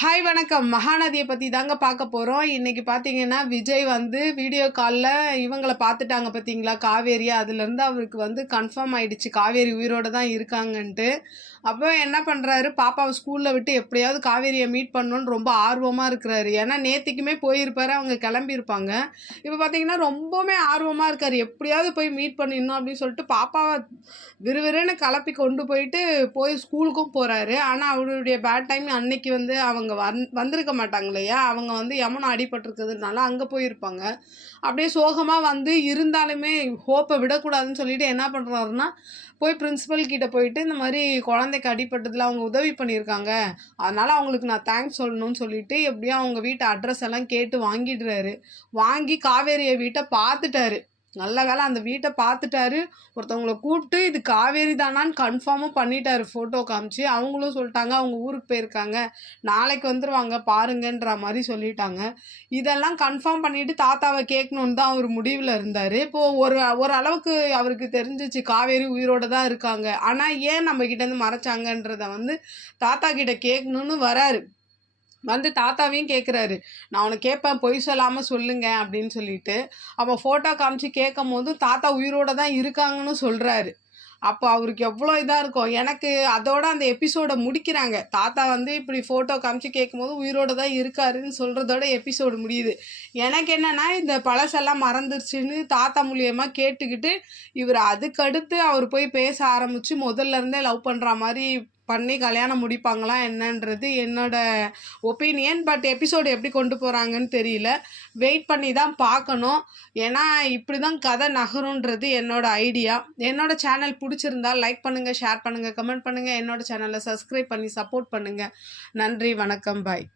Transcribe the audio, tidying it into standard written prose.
Hi வணக்கம். மகாநதியை பற்றி தாங்க பார்க்க போகிறோம். இன்றைக்கி பார்த்தீங்கன்னா விஜய் வந்து வீடியோ காலில் இவங்கள பார்த்துட்டாங்க பார்த்தீங்களா, காவேரியா. அதுலேருந்து அவருக்கு வந்து கன்ஃபார்ம் ஆயிடுச்சு காவேரி உயிரோடு தான் இருக்காங்கன்ட்டு. அப்போ என்ன பண்ணுறாரு, பாப்பாவை ஸ்கூலில் விட்டு எப்படியாவது காவேரியை மீட் பண்ணணுன்னு ரொம்ப ஆர்வமாக இருக்கிறாரு. ஏன்னா நேத்திக்குமே போயிருப்பாரு, அவங்க கிளம்பியிருப்பாங்க. இப்போ பார்த்தீங்கன்னா ரொம்பவுமே ஆர்வமாக இருக்கார், எப்படியாவது போய் மீட் பண்ணிடணும் அப்படின்னு சொல்லிட்டு பாப்பாவை விறுவிறுன்னு கிளப்பி கொண்டு போய் ஸ்கூலுக்கும் போகிறாரு. ஆனால் அவருடைய பேட் டைம் அன்னைக்கு வந்து அவங்க வந்திருக்க மாட்டாங்க இல்லையா, அவங்க வந்து யமுனா அடிபட்டிருக்கிறதுனால அங்கே போயிருப்பாங்க. அப்படியே சோகமாக வந்து இருந்தாலுமே ஹோப்பை விடக்கூடாதுன்னு சொல்லிட்டு என்ன பண்ணுறாருன்னா, போய் பிரின்ஸிபல் கிட்ட போயிட்டு இந்த மாதிரி குழந்தைக்கு அடிபட்டதில் அவங்க உதவி பண்ணியிருக்காங்க, அதனால் அவங்களுக்கு நான் தேங்க்ஸ் சொல்லணும்னு சொல்லிட்டு எப்படியோ அவங்க வீட்டு அட்ரஸ் எல்லாம் கேட்டு வாங்கிடுறாரு. வாங்கி காவேரியை வீட்டை பார்த்துட்டாரு. நல்ல வேலை அந்த வீட்டை பார்த்துட்டாரு. ஒருத்தவங்களை கூப்பிட்டு இது காவேரி தானான்னு கன்ஃபார்மும் பண்ணிட்டாரு, ஃபோட்டோ காமிச்சு. அவங்களும் சொல்லிட்டாங்க அவங்க ஊருக்கு போயிருக்காங்க, நாளைக்கு வந்துடுவாங்க பாருங்கன்ற மாதிரி சொல்லிட்டாங்க. இதெல்லாம் கன்ஃபார்ம் பண்ணிவிட்டு தாத்தாவை கேட்கணுன்னு தான் அவர் முடிவில் இருந்தார். இப்போது ஒரு அளவுக்கு அவருக்கு தெரிஞ்சிச்சு காவேரி உயிரோடு தான் இருக்காங்க. ஆனால் ஏன் நம்ம கிட்டேருந்து மறைச்சாங்கன்றதை வந்து தாத்தா கிட்ட கேட்கணுன்னு வராரு. வந்து தாத்தாவையும் கேட்குறாரு, நான் உனக்கு கேட்பேன் பொய் சொல்லாமல் சொல்லுங்க அப்படின்னு சொல்லிட்டு. அப்போ ஃபோட்டோ காமிச்சு கேட்கும் போதும் தாத்தா உயிரோடு தான் இருக்காங்கன்னு சொல்கிறாரு. அப்போ அவருக்கு எவ்வளோ இதாக இருக்கும். எனக்கு அதோட அந்த எபிசோடை முடிக்கிறாங்க. தாத்தா வந்து இப்படி ஃபோட்டோ காமிச்சு கேட்கும்போது உயிரோடு தான் இருக்காருன்னு சொல்கிறதோட எபிசோடு முடியுது. எனக்கு என்னென்னா, இந்த பழசெல்லாம் மறந்துருச்சுன்னு தாத்தா மூலியமாக கேட்டுக்கிட்டு இவர் அதுக்கடுத்து அவர் போய் பேச ஆரம்பித்து முதல்ல இருந்தே லவ் பண்ணுற மாதிரி பண்ணி கல்யாணம் முடிப்பாங்களா என்னன்றது என்னோட ஒப்பீனியன். பட் எபிசோடு எப்படி கொண்டு போகிறாங்கன்னு தெரியல, வெயிட் பண்ணி தான் பார்க்கணும். ஏன்னா இப்படி தான் கதை நகருன்றது என்னோட ஐடியா. என்னோட சேனல் பிடிச்சிருந்தா லைக் பண்ணுங்கள், ஷேர் பண்ணுங்கள், கமெண்ட் பண்ணுங்கள். என்னோட சேனலை சப்ஸ்கிரைப் பண்ணி சப்போர்ட் பண்ணுங்கள். நன்றி, வணக்கம், பாய்.